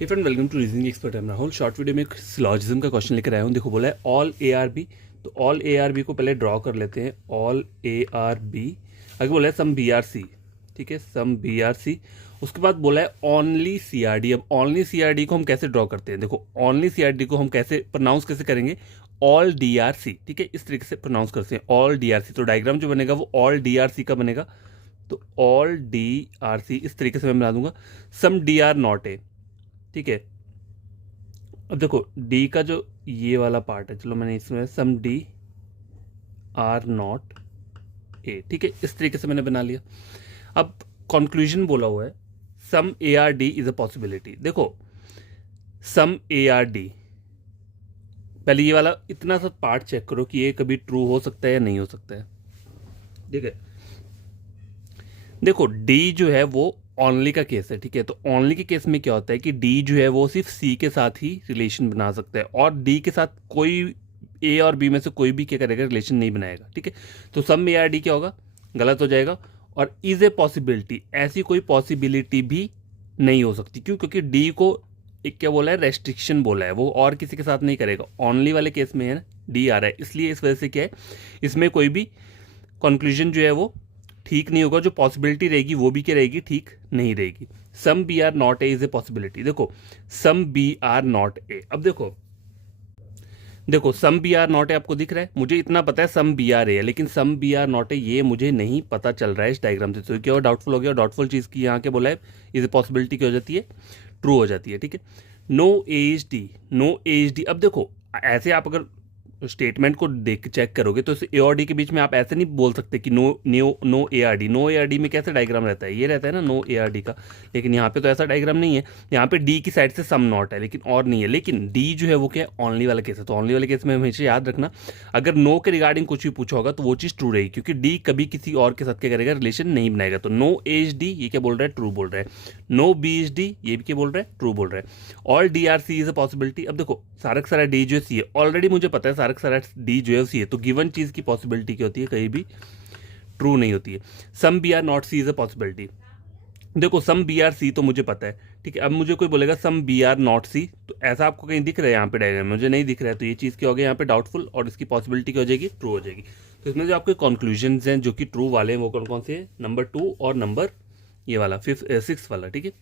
Hey friend, welcome to reasoning expert. हम Rahul short video में एक सिलॉजिज्म का क्वेश्चन लेकर आया हूँ। देखो, बोला है ऑल ए आर बी। तो ऑल ए आर बी को पहले ड्रॉ कर लेते हैं। ऑल ए आर बी, आगे बोला है सम बी आर सी। ठीक है, सम बी आर सी। उसके बाद बोला है ओनली सी आर डी। अब ओनली सी आर डी को हम कैसे ड्रॉ करते हैं? देखो, ओनली सी आर डी को हम कैसे प्रोनाउंस कैसे करेंगे? All D are C. ठीक है, इस तरीके से प्रोनाउंस करते हैं, ऑल डी आर सी। तो डायग्राम जो बनेगा वो ऑल डी आर सी का बनेगा। तो ऑल डी आर सी इस तरीके से मैं बना दूंगा। सम डी आर नॉट ए। ठीक है, अब देखो डी का जो ये वाला पार्ट है, चलो मैंने इसमें सम डी आर नॉट ए। ठीक है, इस तरीके से मैंने बना लिया। अब कंक्लूजन बोला हुआ है some A are D is a possibility. देखो, सम ए आर डी, पहले ये वाला इतना सा पार्ट चेक करो कि ये कभी ट्रू हो सकता है या नहीं हो सकता है। ठीक है, देखो डी जो है वो ओनली का केस है। ठीक है, तो ओनली के केस में क्या होता है कि डी जो है वो सिर्फ सी के साथ ही रिलेशन बना सकता है और डी के साथ कोई ए और बी में से कोई भी क्या करेगा, रिलेशन नहीं बनाएगा। ठीक है, तो सम ए आर डी क्या होगा, गलत हो जाएगा। और इज ए पॉसिबिलिटी, ऐसी कोई पॉसिबिलिटी भी नहीं हो सकती। क्यों? क्योंकि डी को एक क्या बोला है, रेस्ट्रिक्शन बोला है, वो और किसी के साथ नहीं करेगा। ओनली वाले केस में है ना, डी आ रहा है, इसलिए इस वजह से क्या है, इसमें कोई भी कंक्लूजन जो है वो ठीक नहीं होगा। जो पॉसिबिलिटी रहेगी वो भी क्या रहेगी, ठीक नहीं रहेगी। Some B are not A is a possibility. देखो, some B are not A. अब देखो some B are not A आपको दिख रहा है, मुझे इतना पता है सम बी आर ए है, लेकिन some B are not A ये मुझे नहीं पता चल रहा है इस डायग्राम से। तो क्या हो, डाउटफुल हो गया। डाउटफुल चीज़ की यहाँ के बोला है इज ए पॉसिबिलिटी क्या हो जाती है, ट्रू हो जाती है। ठीक है, no H D, no H D. अब देखो, ऐसे आप अगर स्टेटमेंट को देख चेक करोगे तो ए और डी के बीच में आप ऐसे नहीं बोल सकते कि no A are D. No A are D में कैसे डायग्राम रहता है, ये रहता है ना नो ए आर डी का, लेकिन यहाँ पे तो ऐसा डायग्राम नहीं है। यहाँ पे डी की साइड से सम नॉट है लेकिन और नहीं है। लेकिन डी जो है वो क्या है, ओनली वाला केस है। तो ओनली वाले केस में हमेशा याद रखना, अगर नो के रिगार्डिंग कुछ भी पूछा होगा तो वो चीज़ ट्रू रहेगी, क्योंकि डी कभी किसी और के साथ क्या करेगा, रिलेशन नहीं बनाएगा। तो नो एच डी ये क्या बोल रहा है, ट्रू बोल रहा है। नो बी एच डी ये भी क्या बोल रहा है, ट्रू बोल रहा है। All D are C is a possibility. अब देखो, सारा का सारा डी जो है सी है, ऑलरेडी मुझे पता है सारा का सारा डी जो है सी है, तो गिवन चीज की पॉसिबिलिटी क्या होती है, कहीं भी ट्रू नहीं होती है। Some B are not C is a possibility. देखो, सम बी आर सी तो मुझे पता है। ठीक है, अब मुझे कोई बोलेगा सम बी आर नॉट सी, तो ऐसा आपको कहीं दिख रहा है यहाँ पे डायग्राम में, मुझे नहीं दिख रहा है। तो ये चीज़ क्या हो गया यहाँ पे, डाउटफुल, और इसकी पॉसिबिलिटी क्या हो जाएगी, ट्रू हो जाएगी। तो इसमें जो आपके कंक्लूजन हैं जो कि ट्रू वाले हैं वो कौन कौन से हैं, नंबर 2 और नंबर ये वाला 5 6 वाला। ठीक है।